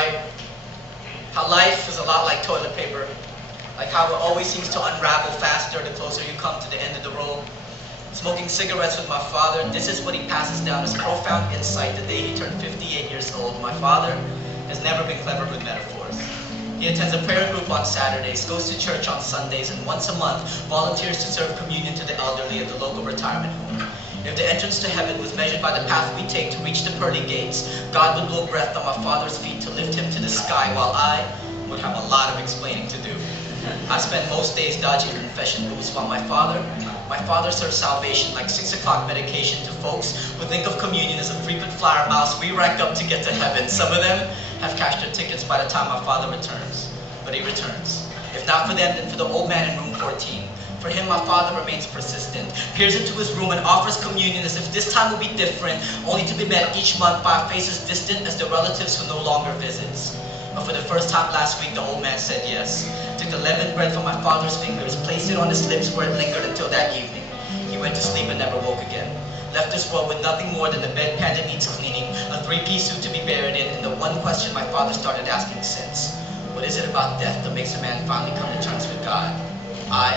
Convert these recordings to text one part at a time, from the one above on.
right? How life is a lot like toilet paper. Like how it always seems to unravel faster the closer you come to the end of the roll. Smoking cigarettes with my father, this is what he passes down as profound insight the day he turned 58 years old. My father has never been clever with metaphors. He attends a prayer group on Saturdays, goes to church on Sundays, and once a month volunteers to serve communion to the elderly at the local retirement home. If the entrance to heaven was measured by the path we take to reach the pearly gates, God would blow breath on my father's feet to lift him to the sky, while I would have a lot of explaining to do. I spend most days dodging confession booths, while my father serves salvation like 6 o'clock medication to folks who think of communion as a frequent flyer miles we racked up to get to heaven. Some of them have cashed their tickets by the time my father returns. But he returns. If not for them, then for the old man in room 14. For him, my father remains persistent, peers into his room and offers communion as if this time will be different, only to be met each month by faces distant as the relatives who no longer visits. But for the first time last week, the old man said yes, took the leavened bread from my father's fingers, placed it on his lips where it lingered until that evening. He went to sleep and never woke again. Left this world with nothing more than the bedpan that needs cleaning, a 3-piece suit to be buried in, and the one question my father started asking since. What is it about death that makes a man finally come to terms with God? I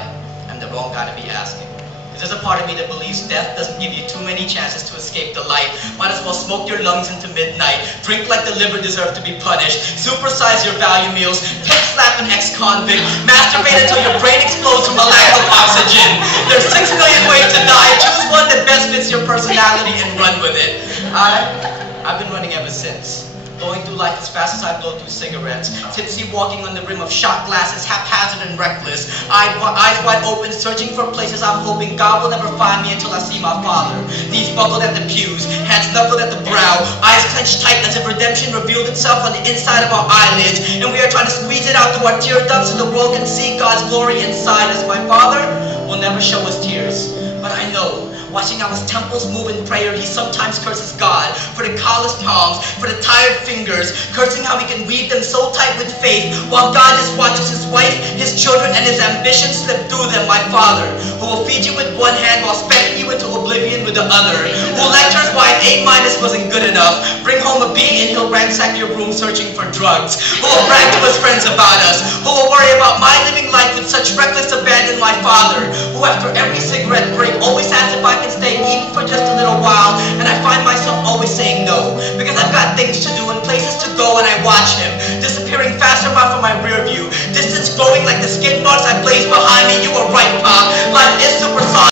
am the wrong guy to be asking. Because there's a part of me that believes death doesn't give you too many chances to escape the light. Might as well smoke your lungs into midnight, drink like the liver deserved to be punished, supersize your value meals, pimp slap an ex-convict, masturbate until your brain explodes from a lack of oxygen. There's 6 million ways to die. Choose one that best fits your personality and run with it. I've been running ever since. Going through life as fast as I blow through cigarettes, tipsy walking on the rim of shot glasses, haphazard and reckless, eyes wide open, searching for places I'm hoping God will never find me until I see my father. Knees buckled at the pews, hands knuckled at the brow, eyes clenched tight as if redemption revealed itself on the inside of our eyelids, and we are trying to squeeze it out through our tear ducts so the world can see God's glory inside us. My father will never show us tears, but I know, watching how his temples move in prayer, he sometimes curses God for the calloused palms, for the tired fingers, cursing how he can weave them so tight with faith, while God just watches his wife, his children, and his ambitions slip through them. My father, who will feed you with one hand while spanking you into oblivion with the other, who lectures why an A- wasn't good enough, bring home a B and he'll ransack your room searching for drugs, who will brag to his friends about us, who will worry about my living life with such reckless abandon. My father, who after every cigarette break always asks if I can stay even for just a little while, and I find myself always saying no, because I've got things to do and places to go, and I watch him disappearing faster by from my rear view, distance growing like the skid marks I blazed behind me. You were right, Pop. Life is supersonic.